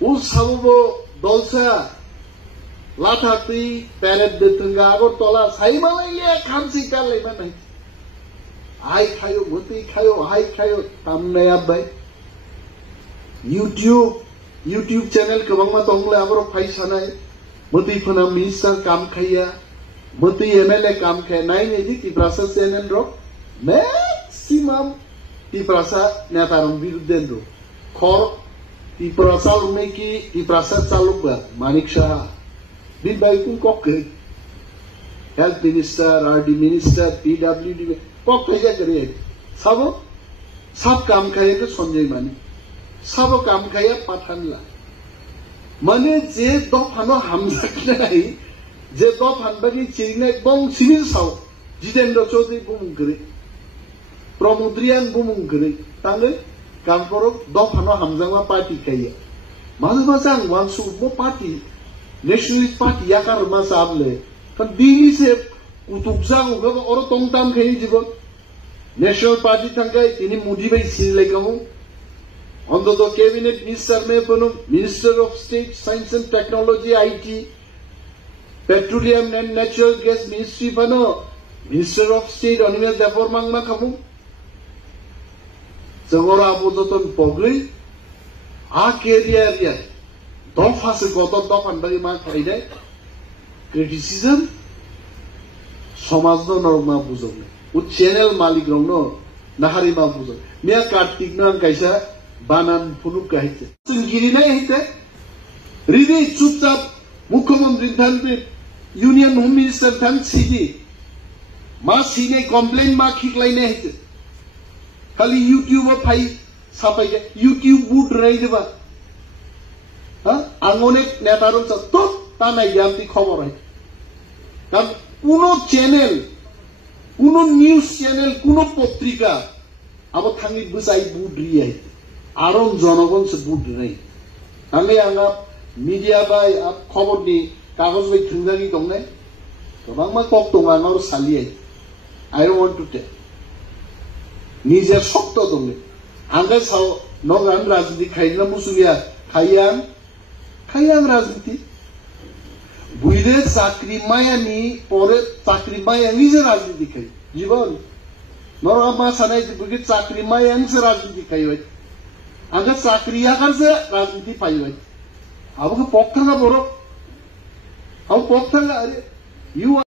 Usabo dolsa latati peret detengga agor tola sai malaiya khamsi kale manai ai khayo muti khayo tamne abai YouTube channel kebangma tongle abro phai sanai muti phana minister kam khaya muti MLA kam khaya nai neji ki prasa channel ro maximum ti prasa netarong birudendro khor ti prasa lumeki ti prasa chalukba Manik Shah bin baikun kokke health minister RD minister PWD kok khaya kare sab kam khaya ke Sanjay Mani sab kam khaya Pathan la mane je dofano hamzak nai je dofan bagi chirine bong civil sao Jitendra Chaudhary bumung kare Pramudrian bumung kare tangle kam korok dofano hamzangwa party khaya mazang wansu mo party nationalist party yakar masable kan dini se kutukjang uga oro tongtam khai jibon national party thangai tini mudi bai silai kamu under the cabinet minister me pono minister of state science and technology IT petroleum and natural gas ministry pono minister of state animal development ma kamu jangora abodoton pogri a career ya dofa se goto dofan bagi ma khaide criticism समाजनो नरमा बुझौने उ channel मालिक रौनो नहारी मा बुझौ मिया कार्तिक न कैसा बानान फुनुक कहिते सिंगिरी नै हिते रिदि चुपचाप मुख्यमंत्री थान पे यूनियन होम मिनिस्टर थान सिजी मा सिने कम्प्लेन मा खिकलाई नै हिते खाली यूट्यूब फाइ सापाइ यूट्यूब बुट रहि देबा ह आंगने नेतारो छ तो तानाइ यामति खबर है कान কোনো চ্যানেল কোনো নিউজ চ্যানেল কোনো পত্রিকা আবার থাঙ্গি বুঝাই বুডরিয়াই আরম জনগণ সে বুড নাই আমি আঙ্গা মিডিয়া বাই আপ খবর দি কাগজ বাই থুঙ্গাগি দং নাই গোবাং মা কক দং আঙ্গার সালিয়াই I don't want to tell নিজের শক্ত দং আঙ্গা সাও নগান রাজনীতি খাইনা মুসুলিয়া খাইয়াং রাজনীতি বুইরে চাকরি মায়ানি পরে চাকরি মায়ানি যে রাজনীতি খাই জীবন নরা মা সানাই বুইরে চাকরি মায়াং যে রাজনীতি খাই হয় আগে চাকরি আকার যে রাজনীতি পাই হয় আবকে পক্ষাঙ্গা বড় আব পক্ষাঙ্গা আরে ইউ